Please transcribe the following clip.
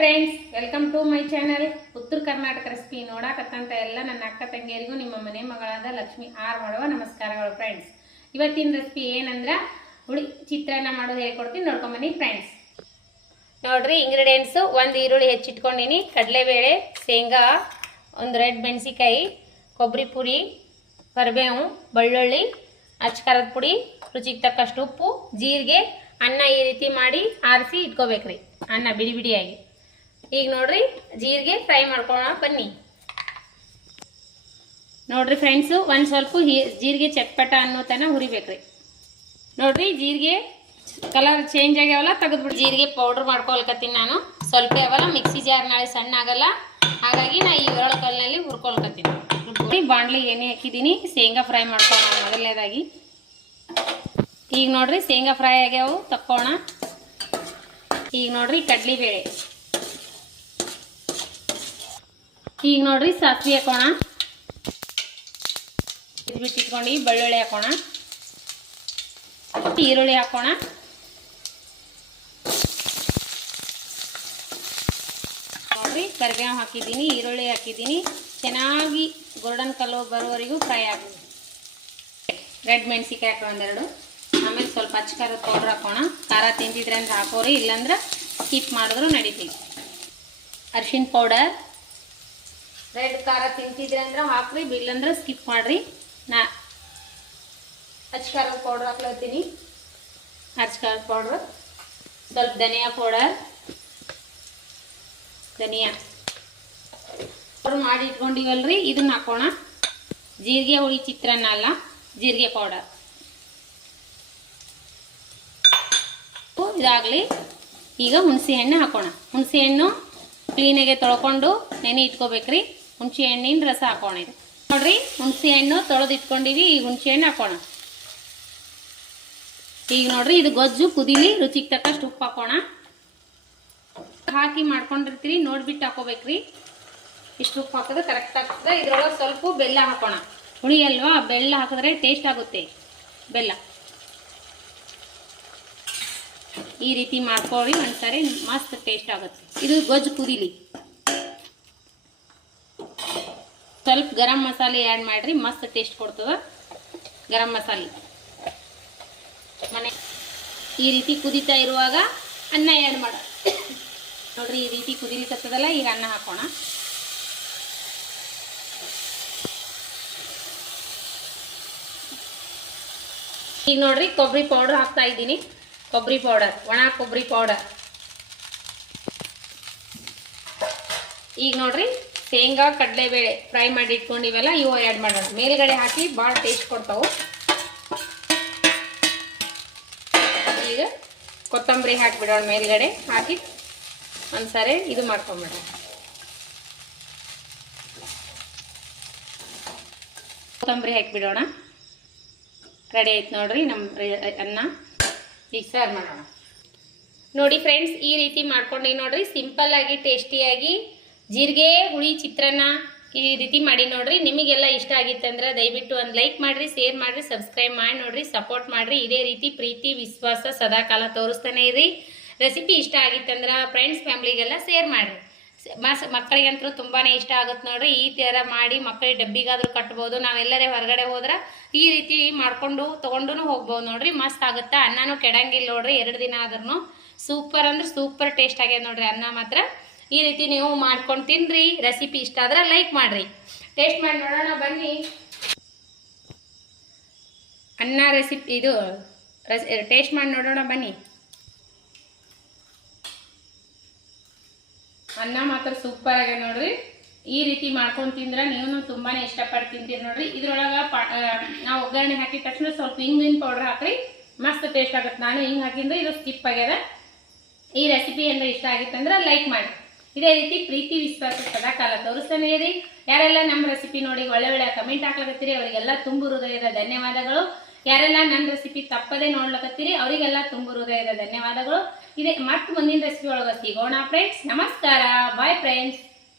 Friends, welcome to my channel Uttara Karnataka recipe ನೋಡಾಕತ್ತಂತ ಎಲ್ಲ ನನ್ನ ಅಕ್ಕ ತಂಗಿಯರಿಗೂ ನಿಮ್ಮ ಮನೆ ಮಗಳಾದ ಲಕ್ಷ್ಮಿ ಆರ್ ಮಾಡುವ ನಮಸ್ಕಾರಗಳು ಫ್ರೆಂಡ್ಸ್. ಇವತ್ತಿನ ರೆಸಿಪಿ ಏನಂದ್ರೆ ಹುಳಿ ಚಿತ್ರಾನ್ನ ಮಾಡೋದು ಹೇಳ್ಕೊಡ್ತೀನಿ, ನೋಡ್ಕೊಂಬನ್ನಿ ಫ್ರೆಂಡ್ಸ್. ನೋಡ್ರಿ, ಇಂಗ್ರೀಡಿಯೆಂಟ್ಸ್: ಒಂದು ಈರುಳ್ಳಿ ಹೆಚ್ಚಿಟ್ಕೊಂಡಿನಿ, ಕಡಲೆಬೇಳೆ, ಶೇಂಗಾ, ಒಂದು ರೆಡ್ ಮೆಣಸಿಕಾಯಿ, ಕೊಬ್ಬರಿ ಪುಡಿ, ಕರಿಬೇವು, ಬೆಳ್ಳುಳ್ಳಿ, ಅಚ್ಚಕಾರದ ಪುಡಿ, ರುಚಿಗೆ ತಕ್ಕಷ್ಟು ಉಪ್ಪು, ಜೀರಿಗೆ, ಅನ್ನ ಈ ರೀತಿ ಮಾಡಿ ಆರಿಸಿ ಇಟ್ಕೋಬೇಕ್ರಿ, ಅನ್ನ ಬಿಡಿ ಬಿಡಿಯಾಗಿ. ಈಗ ನೋಡ್ರಿ, ಜೀರಿಗೆ ಫ್ರೈ ಮಾಡ್ಕೊಳ್ಳೋಣ ಬನ್ನಿ. ನೋಡ್ರಿ ಫ್ರೆಂಡ್ಸು, ಒಂದು ಸ್ವಲ್ಪ ಜೀರಿಗೆ ಚಟ್ಪಟ ಅನ್ನೋ ತನಕ ಹುರಿಬೇಕ್ರಿ. ನೋಡ್ರಿ, ಜೀರಿಗೆ ಕಲರ್ ಚೇಂಜ್ ಆಗ್ಯಾವಲ್ಲ, ತೆಗೆದ್ಬಿಟ್ಟು ಜೀರಿಗೆ ಪೌಡ್ರ್ ಮಾಡ್ಕೊಳ್ಕತ್ತೀನಿ ನಾನು. ಸ್ವಲ್ಪ ಯಾವಲ್ಲ, ಮಿಕ್ಸಿ ಜಾರ್ ನಾಳೆ ಸಣ್ಣ ಆಗಲ್ಲ, ಹಾಗಾಗಿ ನಾ ಈ ಒರಳು ಕಲ್ಲಿನಲ್ಲಿ ಹುರ್ಕೊಳ್ಕತ್ತೀನಿ. ಬಾಣಲಿಗೆ ಎಣ್ಣೆ ಹಾಕಿದ್ದೀನಿ, ಶೇಂಗಾ ಫ್ರೈ ಮಾಡ್ಕೊಳ್ಳೋಣ ಮೊದಲನೇದಾಗಿ. ಈಗ ನೋಡ್ರಿ, ಶೇಂಗಾ ಫ್ರೈ ಆಗ್ಯಾವು, ತಕ್ಕೋಣ. ಈಗ ನೋಡ್ರಿ, ಕಡ್ಲಿಬೇಳೆ. ಈಗ ನೋಡ್ರಿ, ಸಾಸಿವೆ ಹಾಕೋಣ. ಬಿಟ್ಟಿಟ್ಕೊಂಡು ಬೆಳ್ಳುಳ್ಳಿ ಹಾಕೋಣ, ಈರುಳ್ಳಿ ಹಾಕೋಣ, ನೋಡ್ರಿ ಕರಿಬೇವು ಹಾಕಿದ್ದೀನಿ, ಈರುಳ್ಳಿ ಹಾಕಿದ್ದೀನಿ. ಚೆನ್ನಾಗಿ ಗೋಲ್ಡನ್ ಕಲರ್ ಬರೋವರೆಗೂ ಫ್ರೈ ಆಗಿದೆ. ರೆಡ್ ಮೆಣಸಿಕಾಯಿ ಹಾಕೋಣ ಒಂದೆರಡು. ಆಮೇಲೆ ಸ್ವಲ್ಪ ಅಚ್ಚಕಾರದ ಪೌಡ್ರ್ ಹಾಕೋಣ. ಖಾರ ತಿಂತಿದ್ರೆ ಅಂದ್ರೆ ಹಾಕೋರಿ, ಇಲ್ಲಾಂದ್ರೆ ಸ್ಕಿಪ್ ಮಾಡಿದ್ರು ನಡೀತೀವಿ. ಅರಿಶಿನ ಪೌಡರ್, ರೆಡ್ ಖಾರ ತಿಂತಿದ್ರೆ ಅಂದ್ರೆ ಹಾಕ್ರಿ, ಇಲ್ಲಾಂದ್ರೆ ಸ್ಕಿಪ್ ಮಾಡಿರಿ. ನಾ ಅಚ್ಚಕಾರದ ಪೌಡ್ರ್ ಹಾಕ್ಲತ್ತೀನಿ, ಅಚ್ಚಕಾರದ ಪೌಡ್ರ್. ಸ್ವಲ್ಪ ಧನಿಯಾ ಪೌಡರ್, ಧನಿಯಾ ಪೌಡ್ರ್ ಮಾಡಿ ಇಟ್ಕೊಂಡಿವಲ್ರಿ, ಇದನ್ನ ಹಾಕೋಣ. ಜೀರಿಗೆ ಹುಳಿ ಚಿತ್ರಾನ್ನ ಅಲ್ಲ, ಜೀರಿಗೆ ಪೌಡರ್. ಇದಾಗಲಿ. ಈಗ ಹುಣಸೆ ಹಣ್ಣು ಹಾಕೋಣ. ಹುಣಸೆ ಹಣ್ಣು ಕ್ಲೀನಾಗೆ ತೊಳ್ಕೊಂಡು ನೆನೆ ಇಟ್ಕೋಬೇಕ್ರಿ. ಹುಣಸೆ ಹಣ್ಣಿನ ರಸ ಹಾಕೋಣ. ಇದು ನೋಡ್ರಿ, ಹುಣಸೆ ಹಣ್ಣು ತೊಳೆದು ಇಟ್ಕೊಂಡಿವಿ. ಈಗ ಹುಣಸೆ ಹಣ್ಣು ಹಾಕೋಣ. ಈಗ ನೋಡ್ರಿ, ಇದು ಗೊಜ್ಜು ಕುದಿಲಿ, ರುಚಿಗೆ ತಕ್ಕಷ್ಟು ಉಪ್ಪು ಹಾಕೋಣ. ಹಾಕಿ ಮಾಡ್ಕೊಂಡಿರ್ತೀರಿ, ನೋಡ್ಬಿಟ್ಟು ಹಾಕೋಬೇಕ್ರಿ. ಇಷ್ಟು ಉಪ್ಪು ಹಾಕಿದ್ರೆ ಕರೆಕ್ಟ್ ಆಗ್ತದೆ. ಇದ್ರೊಳಗೆ ಸ್ವಲ್ಪ ಬೆಲ್ಲ ಹಾಕೋಣ. ಹುಳಿ ಅಲ್ವಾ, ಬೆಲ್ಲ ಹಾಕಿದ್ರೆ ಟೇಸ್ಟ್ ಆಗುತ್ತೆ. ಬೆಲ್ಲ ಈ ರೀತಿ ಮಾಡ್ಕೊಳ್ಳಿ, ಒಂದ್ಸರಿ ಮಸ್ತ್ ಟೇಸ್ಟ್ ಆಗುತ್ತೆ. ಇದು ಗೊಜ್ಜು ಕುದಿಲಿ. ಸ್ವಲ್ಪ ಗರಂ ಮಸಾಲೆ ಆ್ಯಡ್ ಮಾಡಿರಿ, ಮಸ್ತ್ ಟೇಸ್ಟ್ ಕೊಡ್ತದ ಗರಂ ಮಸಾಲೆ. ಮನೆ ಈ ರೀತಿ ಕುದಿತಾ ಇರುವಾಗ ಅನ್ನ ಆ್ಯಡ್ ಮಾಡ. ನೋಡ್ರಿ, ಈ ರೀತಿ ಕುದಿಲಿಕ್ಕತ್ತದಲ್ಲ, ಈಗ ಅನ್ನ ಹಾಕೋಣ. ಈಗ ನೋಡ್ರಿ, ಕೊಬ್ಬರಿ ಪೌಡರ್ ಹಾಕ್ತಾ ಇದ್ದೀನಿ. ಕೊಬ್ಬರಿ ಪೌಡರ್, ಒಣ ಕೊಬ್ಬರಿ ಪೌಡರ್. ಈಗ ನೋಡ್ರಿ, ಶೇಂಗಾ ಕಡಲೆಬೇಳೆ ಫ್ರೈ ಮಾಡಿ ಇಟ್ಕೊಂಡಿವೆಲ್ಲ, ಇವು ಆ್ಯಡ್ ಮಾಡೋಣ. ಮೇಲ್ಗಡೆ ಹಾಕಿ ಭಾಳ ಟೇಸ್ಟ್ ಕೊಡ್ತಾವು. ಈಗ ಕೊತ್ತಂಬರಿ ಹಾಕಿಬಿಡೋಣ. ಮೇಲ್ಗಡೆ ಹಾಕಿ ಒಂದ್ಸರಿ ಇದು ಮಾಡ್ಕೊಂಬಿಡೋಣ. ಕೊತ್ತಂಬರಿ ಹಾಕಿಬಿಡೋಣ. ರೆಡಿ ಆಯ್ತು ನೋಡ್ರಿ ನಮ್ಮ ಅನ್ನ. ಈಗ ಸರ್ವ್ ಮಾಡೋಣ. ನೋಡಿ ಫ್ರೆಂಡ್ಸ್, ಈ ರೀತಿ ಮಾಡ್ಕೊಂಡು ನೋಡ್ರಿ, ಸಿಂಪಲ್ ಆಗಿ ಟೇಸ್ಟಿಯಾಗಿ ಜೀರಿಗೆ ಹುಳಿ ಚಿತ್ರಾನ್ನ ಈ ರೀತಿ ಮಾಡಿ ನೋಡ್ರಿ. ನಿಮಗೆಲ್ಲ ಇಷ್ಟ ಆಗಿತ್ತಂದ್ರೆ ದಯವಿಟ್ಟು ಒಂದು ಲೈಕ್ ಮಾಡಿರಿ, ಶೇರ್ ಮಾಡಿರಿ, ಸಬ್ಸ್ಕ್ರೈಬ್ ಮಾಡಿ ನೋಡ್ರಿ, ಸಪೋರ್ಟ್ ಮಾಡಿರಿ. ಇದೇ ರೀತಿ ಪ್ರೀತಿ ವಿಶ್ವಾಸ ಸದಾಕಾಲ ತೋರಿಸ್ತಾನೆ ಇರಿ. ರೆಸಿಪಿ ಇಷ್ಟ ಆಗಿತ್ತಂದ್ರೆ ಫ್ರೆಂಡ್ಸ್ ಫ್ಯಾಮ್ಲಿಗೆಲ್ಲ ಶೇರ್ ಮಾಡಿರಿ. ಮಕ್ಕಳಿಗಂತೂ ತುಂಬಾ ಇಷ್ಟ ಆಗುತ್ತೆ ನೋಡ್ರಿ. ಈ ಥರ ಮಾಡಿ ಮಕ್ಕಳಿಗೆ ಡಬ್ಬಿಗಾದ್ರೂ ಕಟ್ಬೋದು. ನಾವೆಲ್ಲರೇ ಹೊರಗಡೆ ಹೋದ್ರೆ ಈ ರೀತಿ ಮಾಡ್ಕೊಂಡು ತೊಗೊಂಡು ಹೋಗ್ಬೋದು ನೋಡ್ರಿ. ಮಸ್ತ್ ಆಗುತ್ತೆ. ಅನ್ನನೂ ಕೆಡಂಗಿಲ್ಲ ನೋಡ್ರಿ. 2 ದಿನ ಆದ್ರೂ ಸೂಪರ್ ಅಂದ್ರೆ ಸೂಪರ್ ಟೇಸ್ಟ್ ಆಗ್ಯದ ನೋಡ್ರಿ ಅನ್ನ ಮಾತ್ರ. ಈ ರೀತಿ ನೀವು ಮಾಡ್ಕೊಂಡು ತಿನ್ರಿ. ರೆಸಿಪಿ ಇಷ್ಟ ಆದ್ರೆ ಲೈಕ್ ಮಾಡಿರಿ. ಟೇಸ್ಟ್ ಮಾಡಿ ನೋಡೋಣ ಬನ್ನಿ. ಅನ್ನ ರೆಸಿಪಿ ಇದು ಟೇಸ್ಟ್ ಮಾಡಿ ನೋಡೋಣ ಬನ್ನಿ. ಅನ್ನ ಮಾತ್ರ ಸೂಪರ್ ಆಗಿದೆ ನೋಡ್ರಿ. ಈ ರೀತಿ ಮಾಡ್ಕೊಂಡು ತಿಂದ್ರೆ ನೀವು ತುಂಬಾ ಇಷ್ಟಪಟ್ಟು ತಿಂತೀರಿ ನೋಡ್ರಿ. ಇದ್ರೊಳಗೆ ನಾವು ಒಗ್ಗರಣೆ ಹಾಕಿದ ತಕ್ಷಣ ಸ್ವಲ್ಪ ಹಿಂಗಿನ ಪೌಡರ್ ಹಾಕ್ರಿ, ಮಸ್ತ್ ಟೇಸ್ಟ್ ಆಗುತ್ತೆ. ನಾನು ಹಿಂಗೆ ಹಾಕಿದ್ರೆ ಇದು ಸ್ಕಿಪ್ ಆಗ್ಯದ. ಈ ರೆಸಿಪಿ ಅಂದ್ರೆ ಇಷ್ಟ ಆಗಿತ್ತಂದ್ರೆ ಲೈಕ್ ಮಾಡಿ. ಇದೇ ರೀತಿ ಪ್ರೀತಿ ವಿಶ್ವಾಸ ಸದಾಕಾಲ ತೋರಿಸ್ತಾನೆ ಇರಿ. ಯಾರೆಲ್ಲ ನಮ್ಮ ರೆಸಿಪಿ ನೋಡಿ ಒಳ್ಳೆ ಕಮೆಂಟ್ ಹಾಕ್ಲಕತ್ತೀರಿ ಅವರಿಗೆಲ್ಲ ತುಂಬು ಹೃದಯದ ಧನ್ಯವಾದಗಳು. ಯಾರೆಲ್ಲ ನನ್ನ ರೆಸಿಪಿ ತಪ್ಪದೆ ನೋಡ್ಲಕತ್ತೀರಿ ಅವರಿಗೆಲ್ಲ ತುಂಬು ಹೃದಯದ ಧನ್ಯವಾದಗಳು. ಇದೇ ಮತ್ತೆ ಮುಂದಿನ ರೆಸಿಪಿ ಒಳಗೆ ಸಿಗೋಣ ಫ್ರೆಂಡ್ಸ್. ನಮಸ್ಕಾರ, ಬಾಯ್ ಫ್ರೆಂಡ್ಸ್.